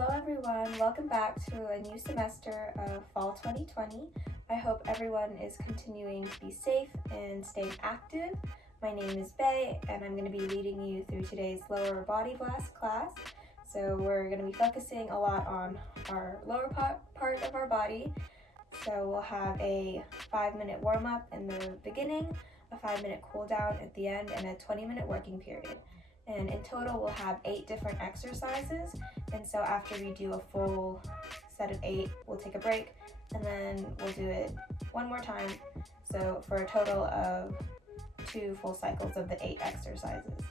Hello everyone, welcome back to a new semester of Fall 2020. I hope everyone is continuing to be safe and staying active. My name is Bae and I'm going to be leading you through today's lower body blast class. So we're going to be focusing a lot on our lower part of our body. So we'll have a 5-minute warm-up in the beginning, a 5-minute cool down at the end, and a 20-minute working period. And in total, we'll have 8 different exercises. And so after we do a full set of 8, we'll take a break and then we'll do it one more time. So for a total of 2 full cycles of the 8 exercises.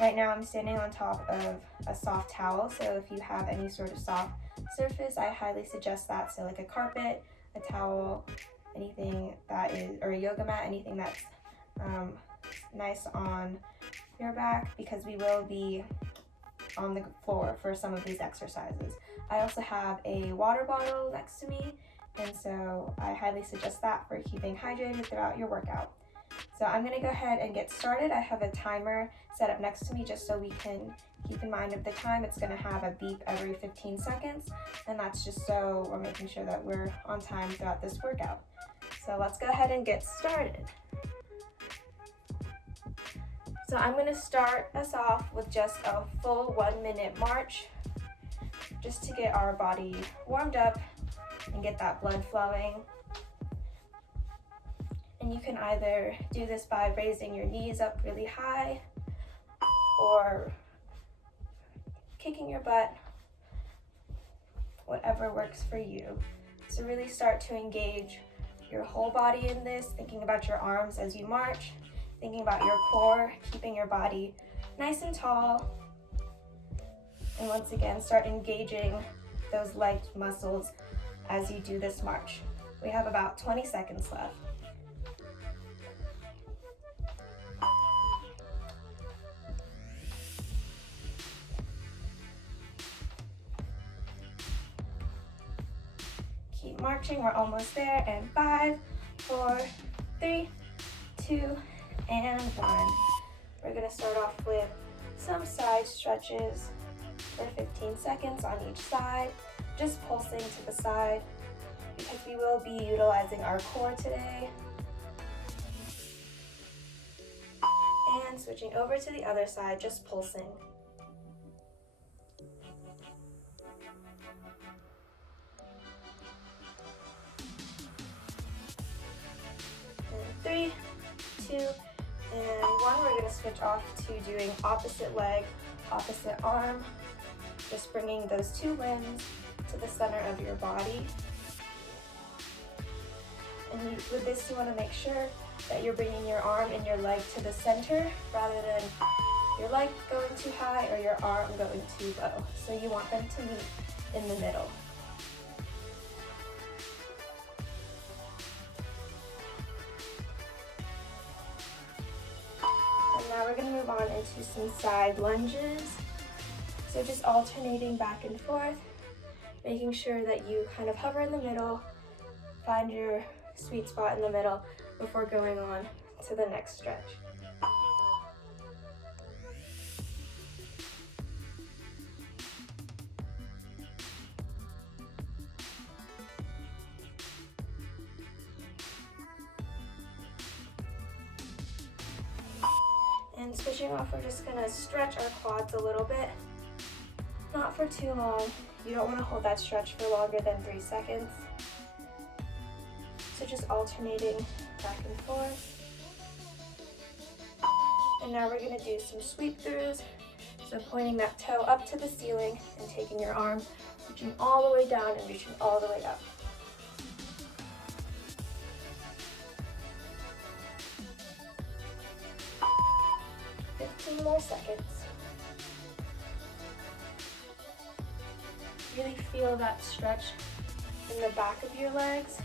Right now I'm standing on top of a soft towel. So if you have any sort of soft surface, I highly suggest that. So like a carpet, a towel, anything that is, or a yoga mat, anything that's nice on your back, because we will be on the floor for some of these exercises. I also have a water bottle next to me, and so I highly suggest that for keeping hydrated throughout your workout. So I'm going to go ahead and get started. I have a timer set up next to me just so we can keep in mind of the time. It's going to have a beep every 15 seconds, and that's just so we're making sure that we're on time throughout this workout. So let's go ahead and get started. So I'm going to start us off with just a full 1-minute march, just to get our body warmed up and get that blood flowing. And you can either do this by raising your knees up really high or kicking your butt, whatever works for you. So really start to engage your whole body in this, thinking about your arms as you march, thinking about your core, keeping your body nice and tall. And once again, start engaging those leg muscles as you do this march. We have about 20 seconds left. Keep marching, we're almost there. And 5, 4, 3, 2, and 1. We're going to start off with some side stretches for 15 seconds on each side, just pulsing to the side because we will be utilizing our core today. And switching over to the other side, just pulsing. And 3, 2, and 1, we're going to switch off to doing opposite leg, opposite arm, just bringing those 2 limbs to the center of your body. And with this, you want to make sure that you're bringing your arm and your leg to the center rather than your leg going too high or your arm going too low. So you want them to meet in the middle. Now we're going to move on into some side lunges. So just alternating back and forth, making sure that you kind of hover in the middle, find your sweet spot in the middle before going on to the next stretch. And switching off, we're just going to stretch our quads a little bit, not for too long. You don't want to hold that stretch for longer than 3 seconds. So just alternating back and forth. And now we're going to do some sweep throughs. So pointing that toe up to the ceiling and taking your arm, reaching all the way down and reaching all the way up. 15 more seconds. Really feel that stretch in the back of your legs.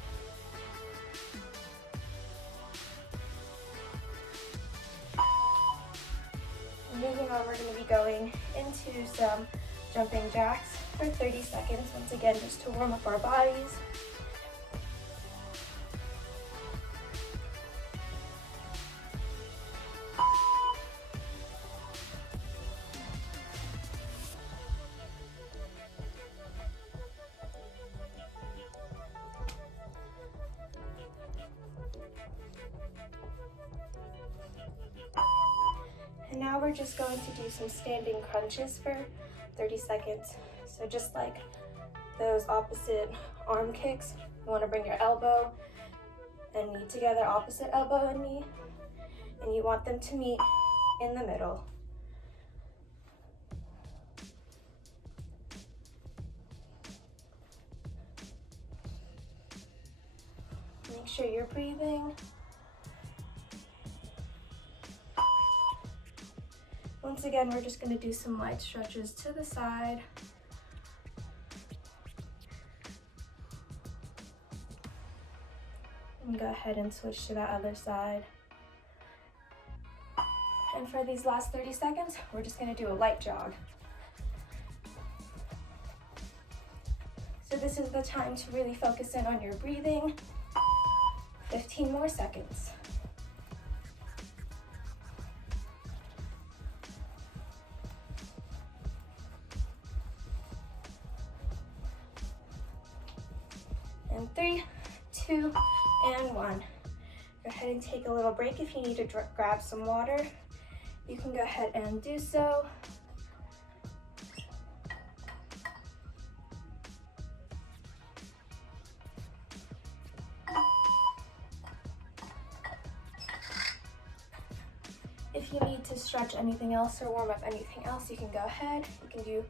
Moving on, we're going to be going into some jumping jacks for 30 seconds. Once again, just to warm up our bodies. we're just going to do some standing crunches for 30 seconds. So just like those opposite arm kicks, you want to bring your elbow and knee together, opposite elbow and knee, and you want them to meet in the middle. Make sure you're breathing. Once again, we're just going to do some light stretches to the side. And go ahead and switch to that other side. And for these last 30 seconds, we're just going to do a light jog. So this is the time to really focus in on your breathing. 15 more seconds. And 3, 2, and 1. Go ahead and take a little break. If you need to grab some water, you can go ahead and do so. If you need to stretch anything else or warm up anything else, you can go ahead. You can do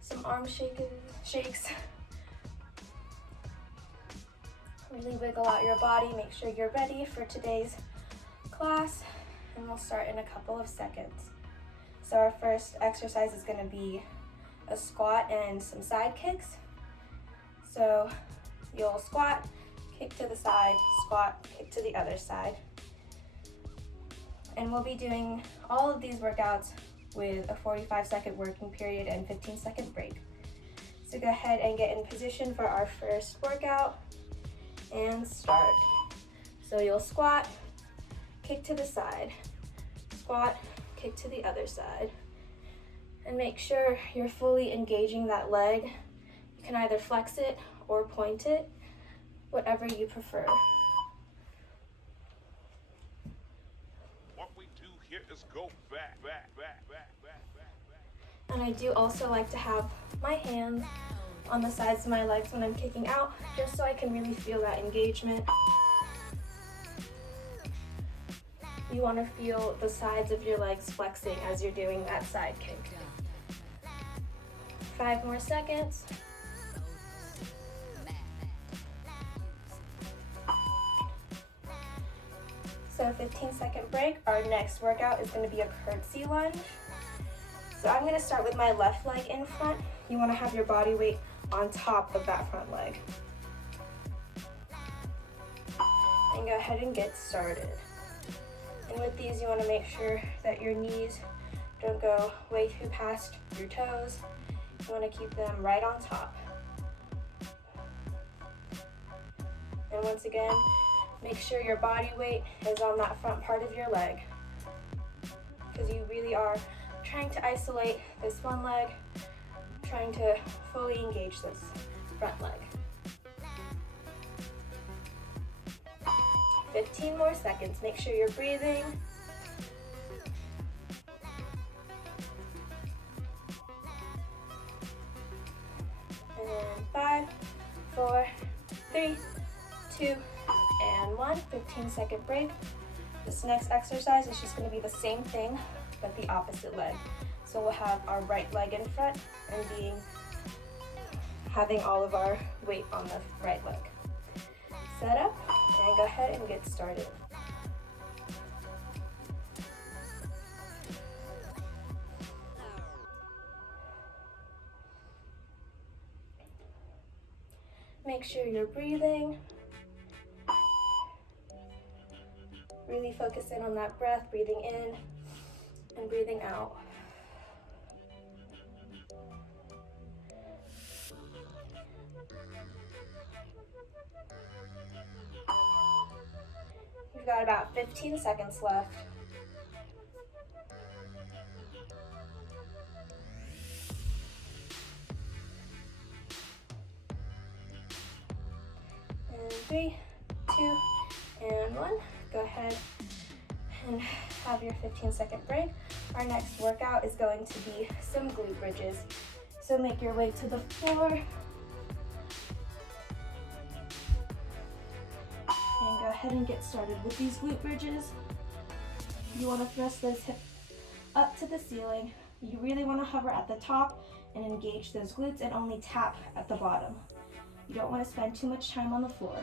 some arm shakes. Really wiggle out your body. Make sure you're ready for today's class, and we'll start in a couple of seconds. So our first exercise is going to be a squat and some side kicks. So you'll squat, kick to the side, squat, kick to the other side. And we'll be doing all of these workouts with a 45-second working period and 15-second break. So go ahead and get in position for our first workout and start. So you'll squat, kick to the side, squat, kick to the other side. And make sure you're fully engaging that leg. You can either flex it or point it, whatever you prefer. Is go back. And I do also like to have my hands on the sides of my legs when I'm kicking out, just so I can really feel that engagement. You want to feel the sides of your legs flexing as you're doing that side kick. 5 more seconds. So 15-second break. Our next workout is going to be a curtsy lunge. So I'm going to start with my left leg in front. You want to have your body weight on top of that front leg. And go ahead and get started. And with these, you want to make sure that your knees don't go way too past your toes. You want to keep them right on top. And once again, make sure your body weight is on that front part of your leg, because you really are trying to isolate this one leg, trying to fully engage this front leg. 15 more seconds. Make sure you're breathing. And 5, 4, 3, 2, and 1. 15-second break. This next exercise is just going to be the same thing, but the opposite leg. So we'll have our right leg in front and having all of our weight on the right leg. Set up and go ahead and get started. Make sure you're breathing. Really focus in on that breath, breathing in and breathing out. We've got about 15 seconds left. And 3, 2, and 1. Go ahead and have your 15-second break. Our next workout is going to be some glute bridges. So make your way to the floor. And go ahead and get started with these glute bridges. You want to thrust those hips up to the ceiling. You really want to hover at the top and engage those glutes and only tap at the bottom. You don't want to spend too much time on the floor.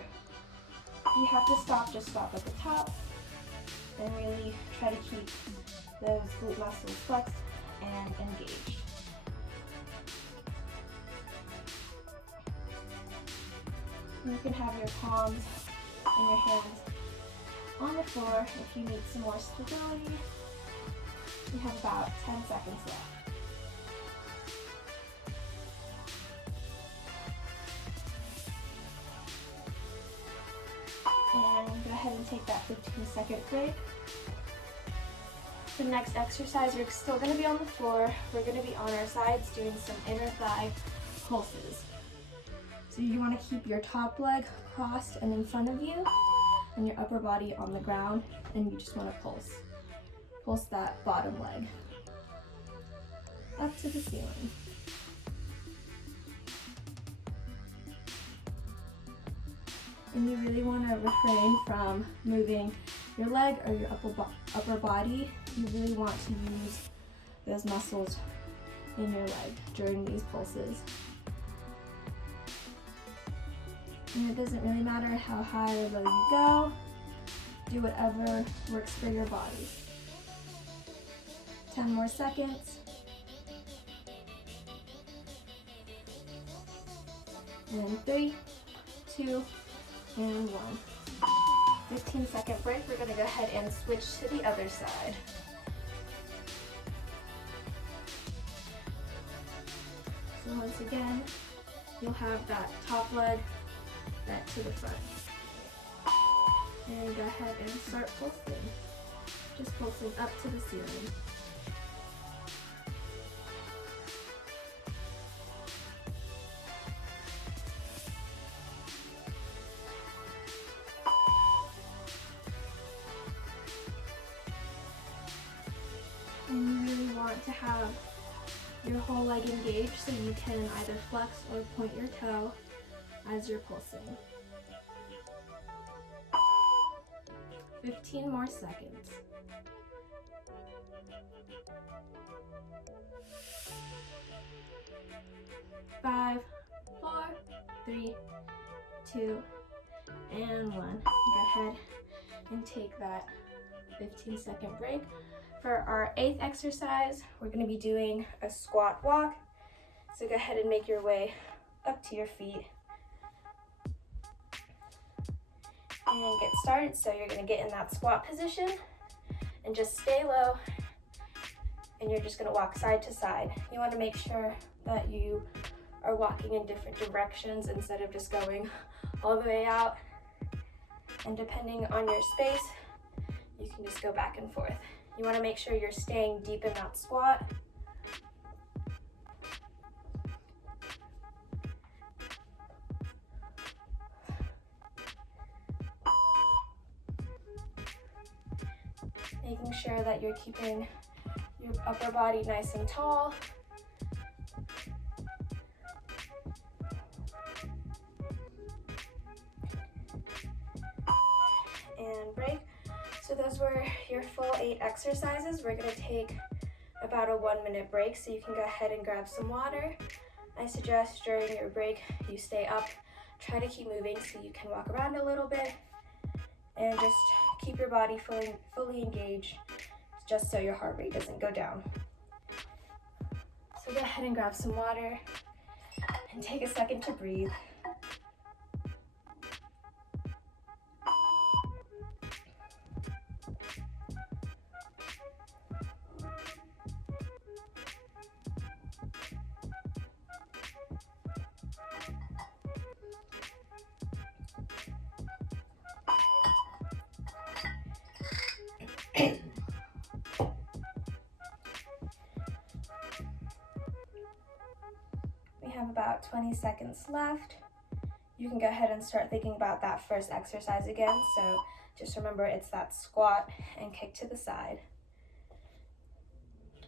If you have to stop, just stop at the top and really try to keep those glute muscles flexed and engaged. You can have your palms and your hands on the floor if you need some more stability. You have about 10 seconds left. And go ahead and take that 15-second break. The next exercise, you're still going to be on the floor. We're going to be on our sides doing some inner thigh pulses. So you want to keep your top leg crossed and in front of you and your upper body on the ground, and you just want to pulse. Pulse that bottom leg up to the ceiling. And you really want to refrain from moving your leg or your upper body. You really want to use those muscles in your leg during these pulses. And it doesn't really matter how high or low you go. Do whatever works for your body. 10 more seconds. And 3, 2, and 1. 15-second break. We're going to go ahead and switch to the other side. So once again, you'll have that top leg bent to the front. And go ahead and start pulsing. Just pulsing up to the ceiling. And you really want to have your whole leg engaged so you can either flex or point your toe as you're pulsing. 15 more seconds. 5, 4, 3, 2, and 1. Go ahead and take that 15-second break. For our 8th exercise, we're going to be doing a squat walk. So go ahead and make your way up to your feet and get started. So you're going to get in that squat position and just stay low, and you're just going to walk side to side. You want to make sure that you are walking in different directions instead of just going all the way out. And depending on your space, you can just go back and forth. You want to make sure you're staying deep in that squat. Making sure that you're keeping your upper body nice and tall. And break. So those were your full 8 exercises. We're going to take about a 1-minute break, so you can go ahead and grab some water. I suggest during your break you stay up, try to keep moving so you can walk around a little bit, and just keep your body fully engaged, just so your heart rate doesn't go down. So go ahead and grab some water and take a second to breathe. We have about 20 seconds left. You can go ahead and start thinking about that first exercise again. So just remember, it's that squat and kick to the side.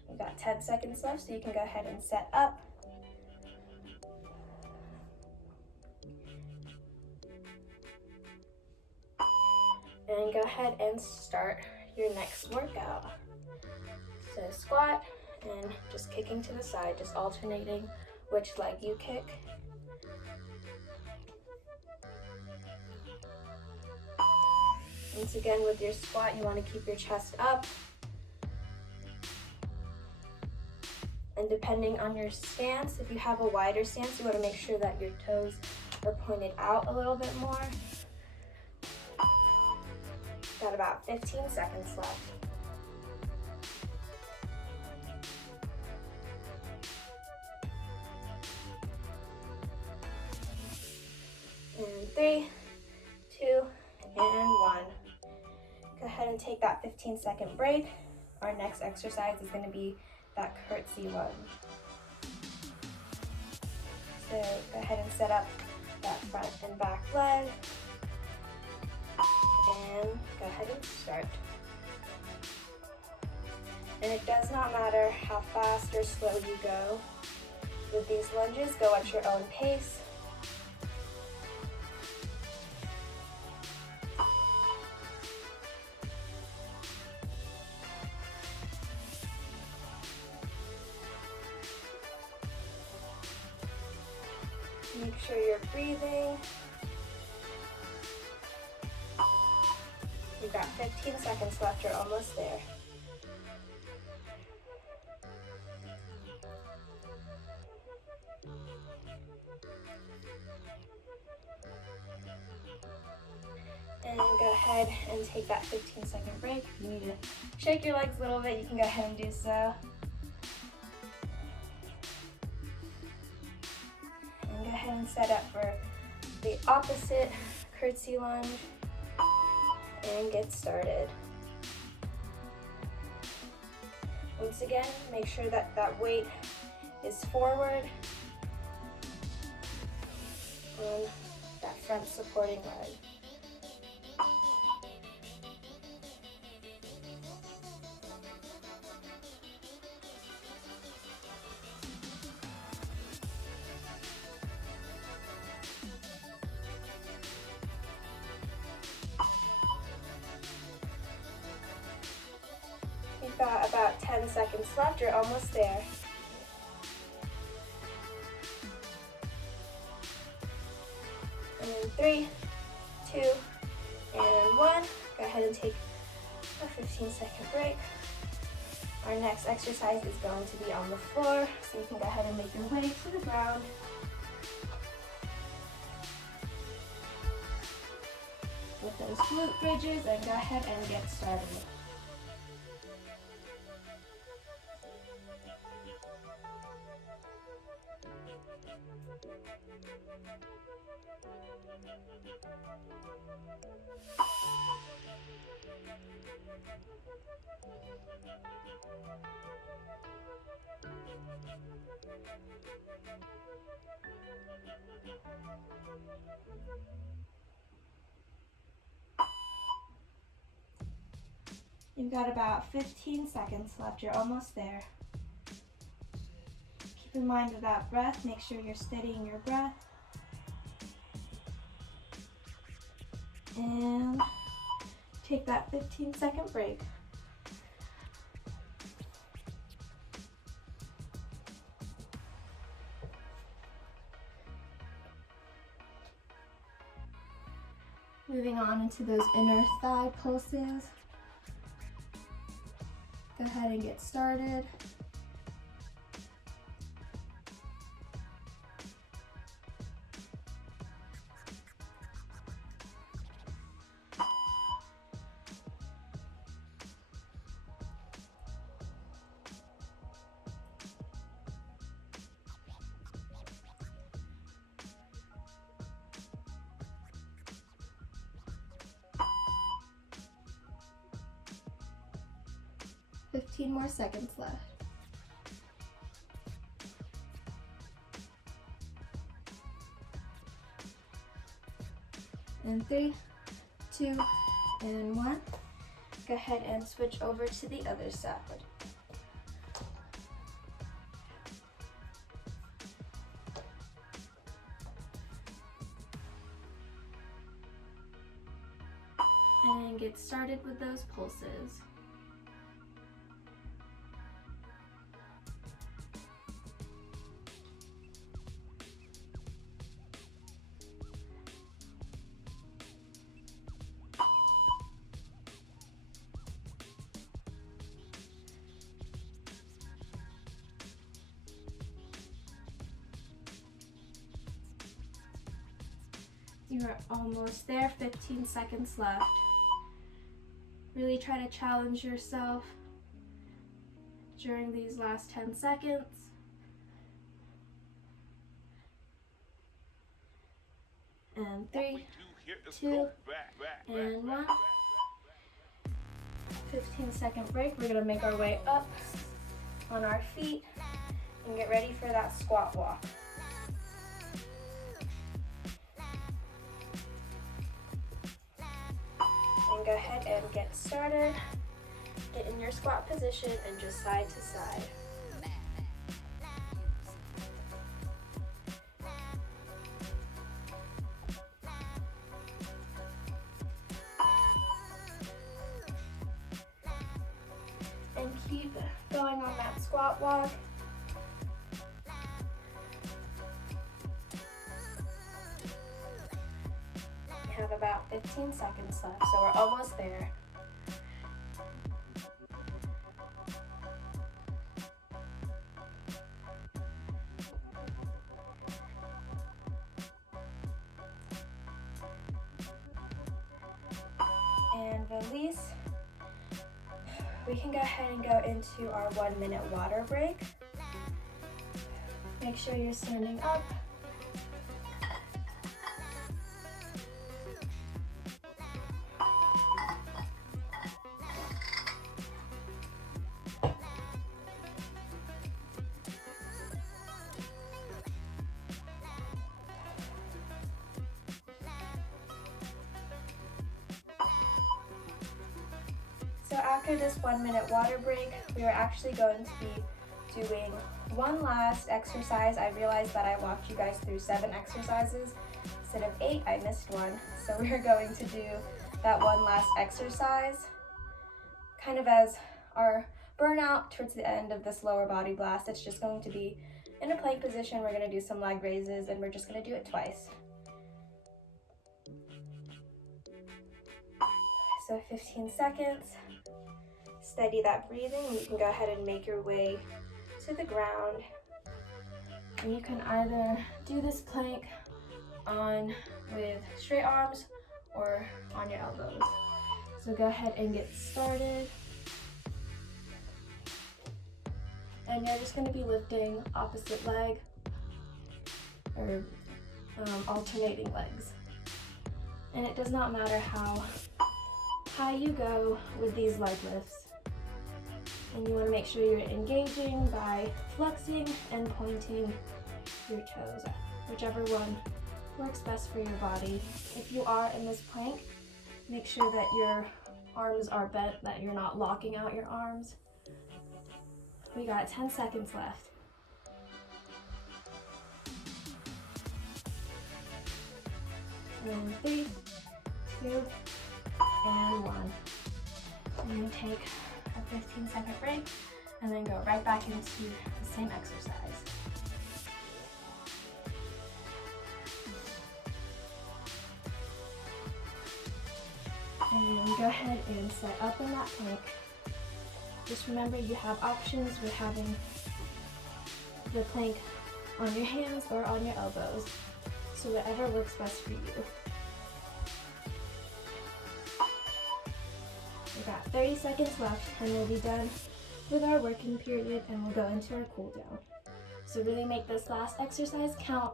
You've got 10 seconds left, so you can go ahead and set up. And go ahead and start your next workout. So squat and just kicking to the side, just alternating which leg you kick. Once again, with your squat, you want to keep your chest up. And depending on your stance, if you have a wider stance, you want to make sure that your toes are pointed out a little bit more. Got about 15 seconds left. And 3, 2, and 1. Go ahead and take that 15-second break. Our next exercise is going to be that curtsy lunge. So go ahead and set up that front and back leg. And go ahead and start. And it does not matter how fast or slow you go. With these lunges, go at your own pace. Make sure you're breathing. You've got 15 seconds left, you're almost there. And go ahead and take that 15-second break. If you need to shake your legs a little bit, you can go ahead and do so. And go ahead and set up for the opposite curtsy lunge. And get started. Once again, make sure that that weight is forward on that front supporting leg. You've got about 10 seconds left, you're almost there. And then 3, 2, and 1. Go ahead and take a 15-second break. Our next exercise is going to be on the floor, so you can go ahead and make your way to the ground. With those glute bridges, and go ahead and get started. You've got about 15 seconds left. You're almost there. Keep in mind with that breath, make sure you're steadying your breath. And take that 15-second break. Moving on into those inner thigh pulses. Go ahead and get started. Fifteen more seconds left. And 3, 2, and 1. Go ahead and switch over to the other side. and get started with those pulses. You're almost there, 15 seconds left. Really try to challenge yourself during these last 10 seconds. And 3, 2, and 1. 15-second break. We're gonna make our way up on our feet and get ready for that squat walk. And go ahead and get started. Get in your squat position and just side to side. And keep going on that squat walk. We have about 15 seconds left, so we're almost there. And release. We can go ahead and go into our 1-minute water break. Make sure you're standing up. So after this 1-minute water break, we are actually going to be doing one last exercise. I realized that I walked you guys through 7 exercises instead of 8. I missed one. So we're going to do that one last exercise, kind of as our burnout towards the end of this lower body blast. It's just going to be in a plank position. We're going to do some leg raises, and we're just going to do it twice. So 15 seconds. Steady that breathing. You can go ahead and make your way to the ground. And you can either do this plank on with straight arms or on your elbows. So go ahead and get started. And you're just going to be lifting opposite leg or alternating legs. And it does not matter how high you go with these leg lifts. And you want to make sure you're engaging by flexing and pointing your toes, whichever one works best for your body. If you are in this plank, make sure that your arms are bent, that you're not locking out your arms. We got 10 seconds left. And 3, 2, and 1. I'm going to take a 15-second break and then go right back into the same exercise. And then go ahead and set up in that plank. Just remember you have options with having the plank on your hands or on your elbows. So whatever works best for you. We've got 30 seconds left and we'll be done with our working period and we'll go into our cool down. So really make this last exercise count.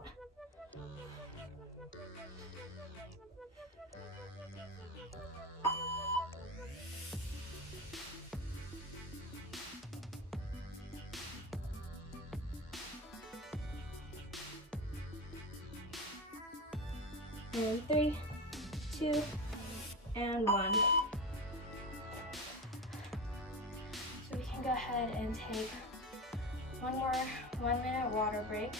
And 3, 2, and 1. So we can go ahead and take one more 1-minute water break.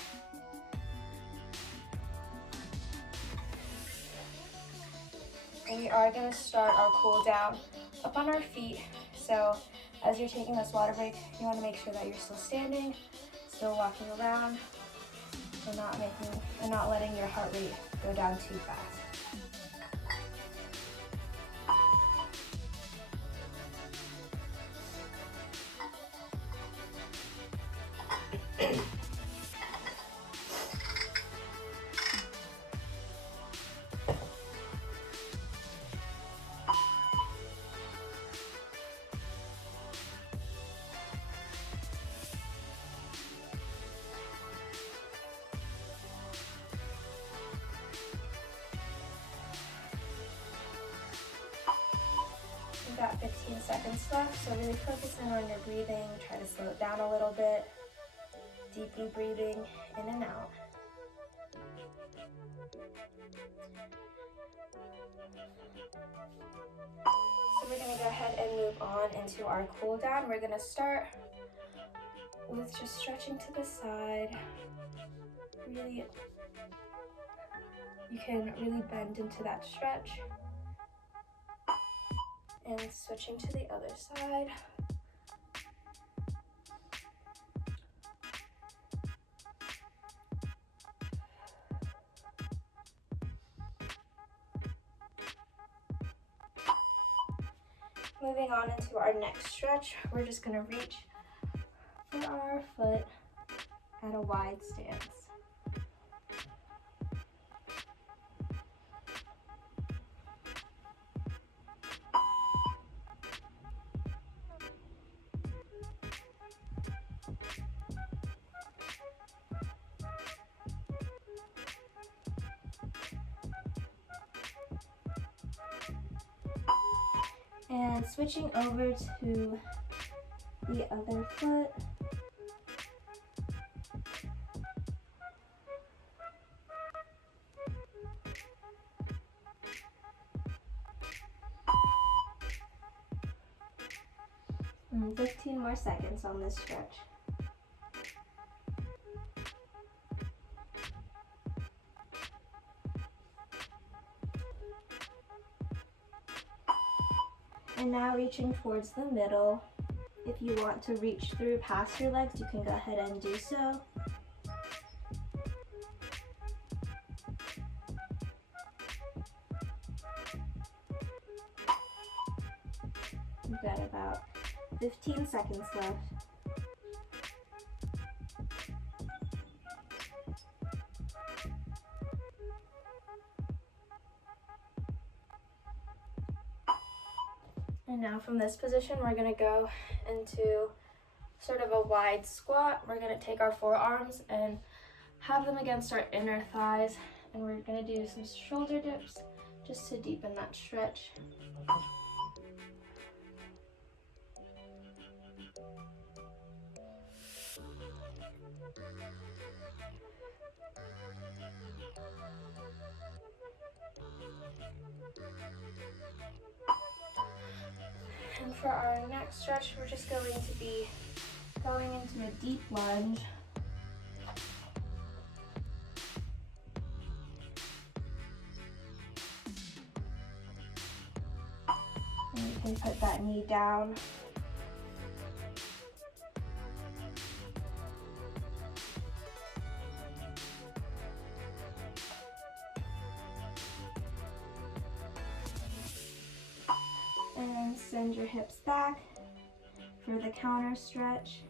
And we are going to start our cool down up on our feet. So as you're taking this water break, you want to make sure that you're still standing, still walking around, and not letting your heart rate go down too fast. We've got 15 seconds left, so really focus in on your breathing. Try to slow it down a little bit. Deeply breathing in and out. So we're going to go ahead and move on into our cool down. We're going to start with just stretching to the side. Really, you can really bend into that stretch. And switching to the other side. Moving on into our next stretch, we're just going to reach for our foot at a wide stance. And switching over to the other foot. And 15 more seconds on this stretch. And now reaching towards the middle. If you want to reach through past your legs, you can go ahead and do so. We've got about 15 seconds left. And now from this position, we're going to go into sort of a wide squat. We're going to take our forearms and have them against our inner thighs. And we're going to do some shoulder dips just to deepen that stretch. And for our next stretch, we're just going to be going into a deep lunge. And you can put that knee down. And send your hips back for the counter stretch.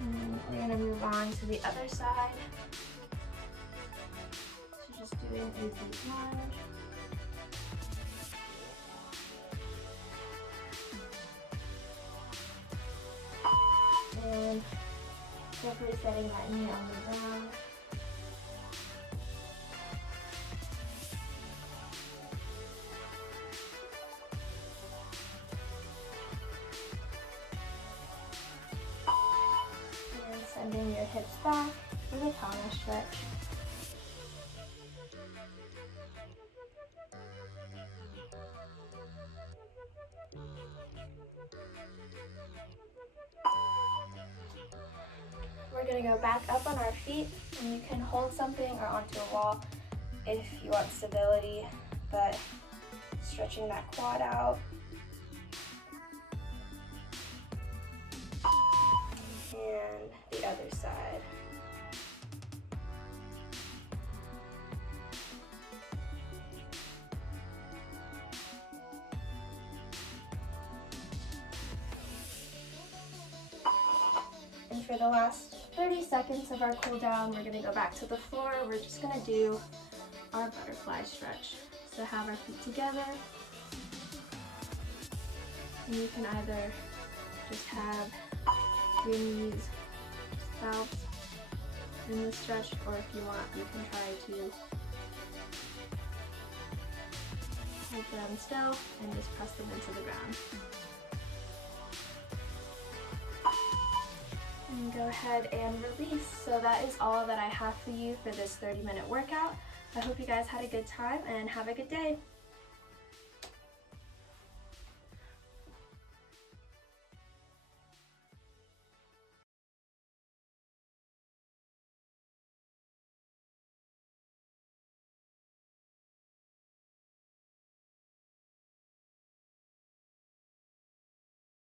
And we're going to move on to the other side. So just doing a deep lunge. And carefully setting that knee on the ground. And sending your hips back for the counter stretch. We're gonna go back up on our feet, and you can hold something or onto a wall if you want stability, but stretching that quad out. And the other side. And for the last 30 seconds of our cool down, we're gonna go back to the floor. We're just gonna do our butterfly stretch. So have our feet together. And you can either just have your knees out in the stretch, or if you want, you can try to hold them still and just press them into the ground. And go ahead and release. So that is all that I have for you for this 30-minute workout. I hope you guys had a good time and have a good day.